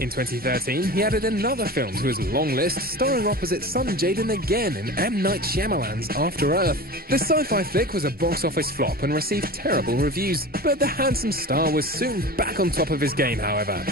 In 2013, he added another film to his long list, starring opposite son Jaden again in M. Night Shyamalan's After Earth. The sci-fi flick was a box office flop and received terrible reviews, but the handsome star was soon back on top of his game, however.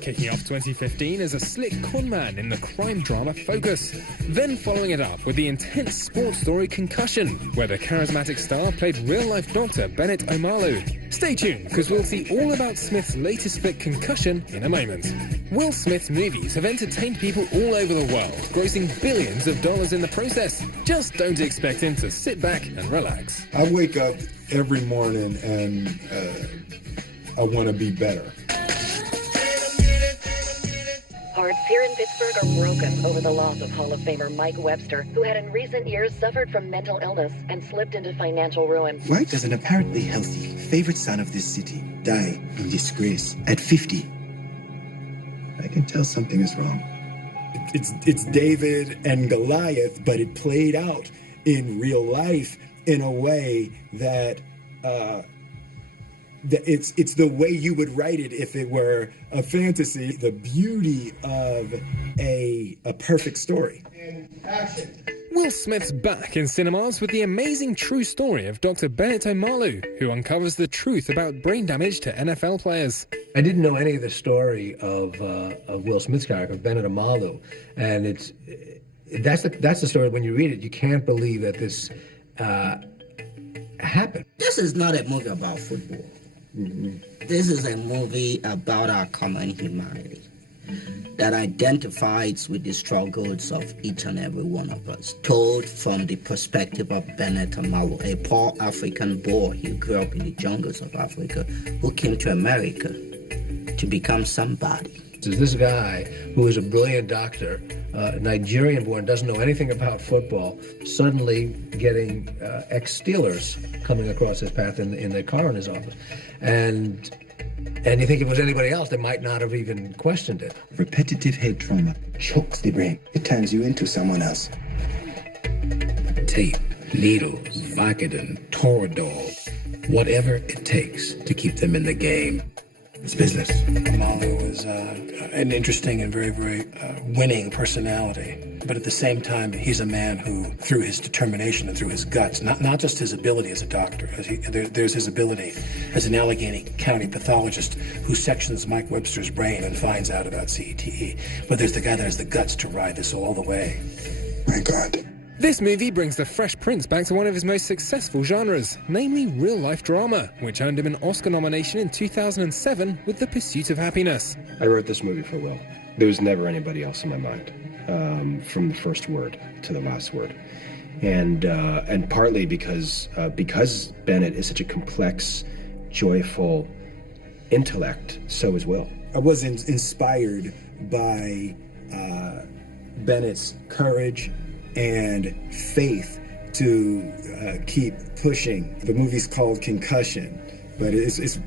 Kicking off 2015 as a slick conman in the crime drama Focus, then following it up with the intense sports story Concussion, where the charismatic star played real-life doctor Bennett Omalu. Stay tuned, because we'll see all about Smith's latest flick Concussion in a moment. Will Smith's movies have entertained people all over the world, grossing billions of dollars in the process. Just don't expect him to sit back and relax. I wake up every morning and I want to be better. Hearts here in Pittsburgh are broken over the loss of Hall of Famer Mike Webster, who had in recent years suffered from mental illness and slipped into financial ruin. Why does an apparently healthy, favorite son of this city die in disgrace at 50? I can tell something is wrong. It's David and Goliath, but it played out in real life in a way that it's the way you would write it if it were a fantasy. The beauty of a perfect story. And action. Will Smith's back in cinemas with the amazing true story of Dr. Bennett Omalu, who uncovers the truth about brain damage to NFL players. I didn't know any of the story of Will Smith's character, Bennett Omalu, and that's the story. When you read it, you can't believe that this happened. This is not a movie about football. Mm-hmm. This is a movie about our common humanity that identifies with the struggles of each and every one of us, told from the perspective of Bennett Omalu, a poor African boy who grew up in the jungles of Africa, who came to America to become somebody. There's this guy who is a brilliant doctor, Nigerian-born, doesn't know anything about football, suddenly getting ex-Steelers coming across his path in their car in his office. And you think if it was anybody else, they might not have even questioned it. Repetitive head trauma chokes the brain. It turns you into someone else. Tape, needles, Vicodin, Toradol, whatever it takes to keep them in the game. It's business. Omalu is an interesting and very, very winning personality. But at the same time, he's a man who, through his determination and through his guts, not just his ability as a doctor, there's his ability as an Allegheny County pathologist who sections Mike Webster's brain and finds out about CTE. But there's the guy that has the guts to ride this all the way. My God. This movie brings The Fresh Prince back to one of his most successful genres, namely real-life drama, which earned him an Oscar nomination in 2007 with The Pursuit of Happiness. I wrote this movie for Will. There was never anybody else in my mind, from the first word to the last word. And partly because Bennett is such a complex, joyful intellect, so is Will. I was inspired by Bennett's courage and faith to keep pushing. The movie's called Concussion, but it's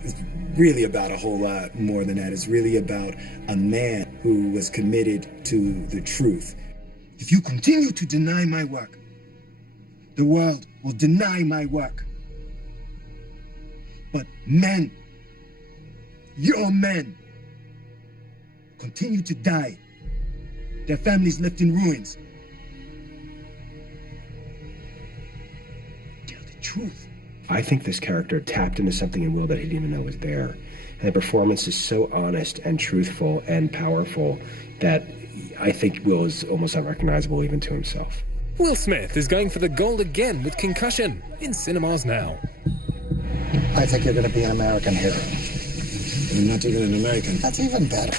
really about a whole lot more than that. It's really about a man who was committed to the truth. If you continue to deny my work, the world will deny my work. But men, your men, continue to die. Their families left in ruins. Truth. I think this character tapped into something in Will that he didn't even know was there. And the performance is so honest and truthful and powerful that I think Will is almost unrecognizable even to himself. Will Smith is going for the gold again with Concussion, in cinemas now. I think you're going to be an American hero. I'm not even an American. That's even better.